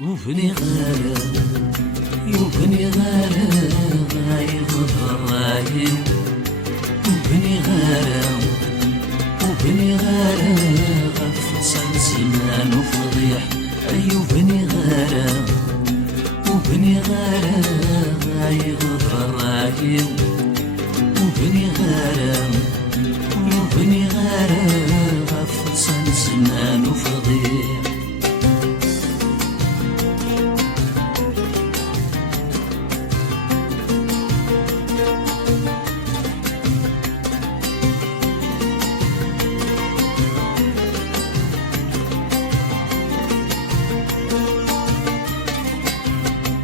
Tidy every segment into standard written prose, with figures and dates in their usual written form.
وبني غالة وبني غالة يغفر رايم وبني غالة وبني غالة غفصل زمان وفضيح أي وبني غالة وبني غالة يغفر رايم وبني غالة وبني غالة غفصل زمان وفضيح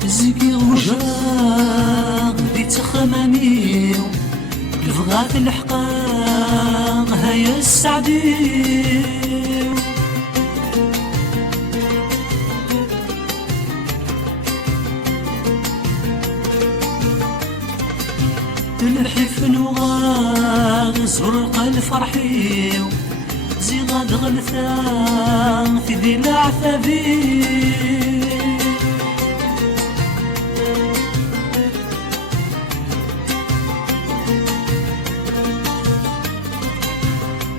زكي وجراغ دي تخماميو الفغات الحقاق هيا السعديو الحف نوغاغ زرق الفرحيو زيغاد غلثان في ذي العثابيو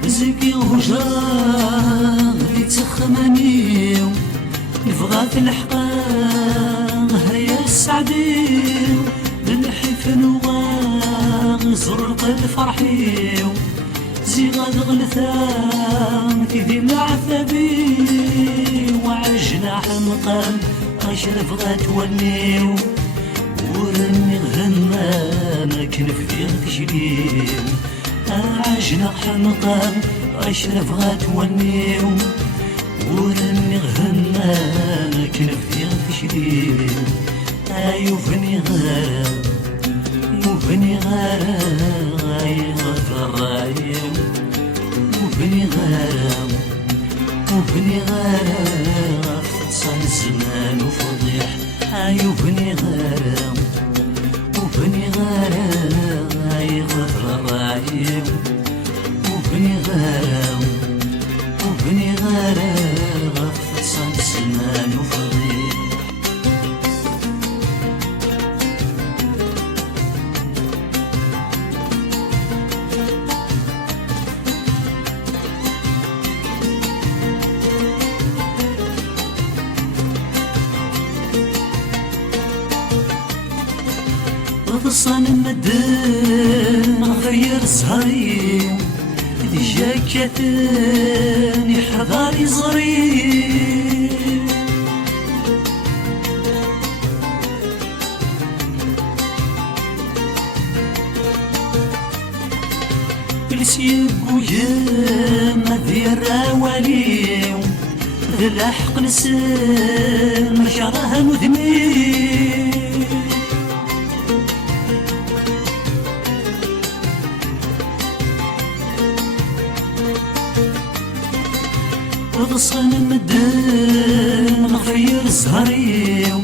زكي وجراغ اللي تخمانيو الفغات الحقاق هيا السعديو للحفن وغاغ زرق الفرحيو زيغاد غلثان كذي العثبي وعجناح مقام أشرف غات ونيو ورني غهمام كنف ديال تجليو عجناح مقام أشرف غات ونيو ورني غهمام كنف ديال تجليو أيو بني غارة وبني غارة يغفر رايم وبني غارة وبني غارة فصل زمان وفضيح أيو بني غارة وبني غارة يغفر رايم وبني غارة وبني غارة فصل زمان وفضيح غصان المدن غير زهري ذي جاكتن يحضر يزري السيب ويما ذي الراوالي ذي الحق نسان شراها مذمي غصان المدن غير زهريو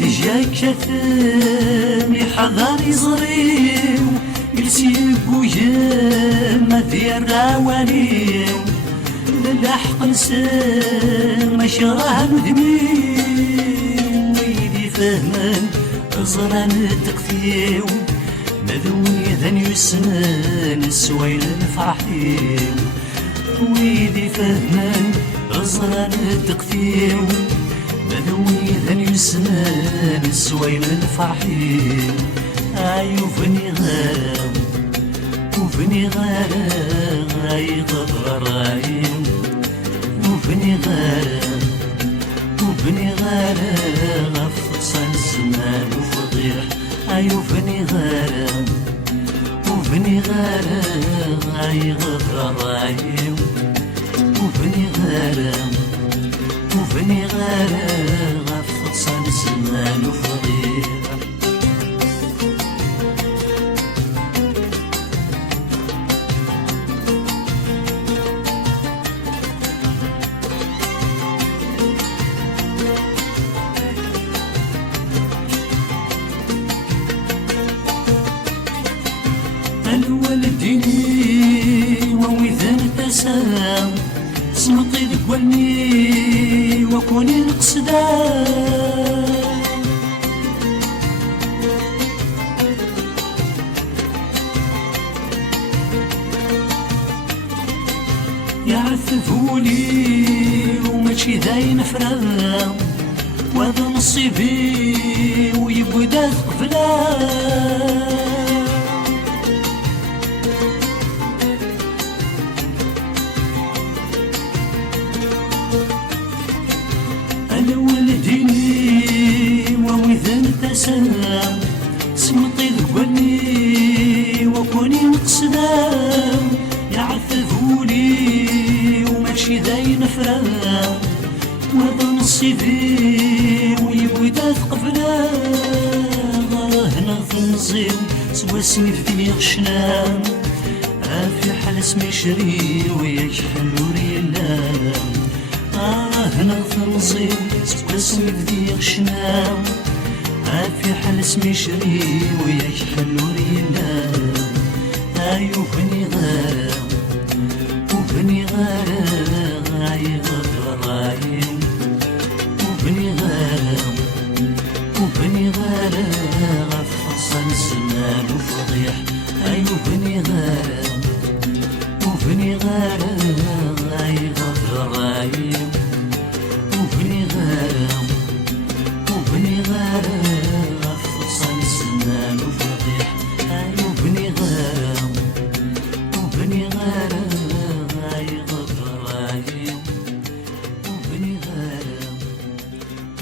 ذي جاكتن يحضر يزريو يلسيب ويما ذي الراواليو للحق نسان ما شراه ندمي ويدي فهمان زران التقفيو مذوني ذن يسنان السويل الفرحيو ويدي فهمان غزران التقفيو مذوني ذن يسنان السويل الفرحيو أيو بني غارة وبني غارة يغفر رايم وبني غارة وبني غارة فصل زمان وفضيح أيو بني غارة وبني غارة يغفر رايم وبني غارة وبني غارة فصل زمان وفضيح الوالدين ووذن تسام سمطي ذكواني وكون وكوني نقصدا. يعففولي وماشي داين فرا، وهذا نصيبي ويبدا ثقفلا. انا ولديني ووذن تسلم، سمطي ذكوني وكوني نقصدا. يعففولي وماشي داين فرا، وهذا نصيبي ويبدا ثقفنا. هنا في النزيم سوا سني في غشنا، في حال اسمي شري وياك حلو ريلا. هنا في النزيم سوا سني في غشنا، في حال اسمي شري وياك حلو ريلا. ايو بني غارة وبني غارة غايغة رايم، وبني غارة وبني غارة غفصل الزمان وفضيح. ايو بني غارة وبني غارة غايغة رايم، وبني غارة وبني غارة غفصل الزمان وفضيح. ايو بني غارة وبني غارة غايغة رايم، وبني غارة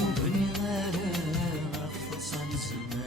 وبني غارة غفصل الزمان.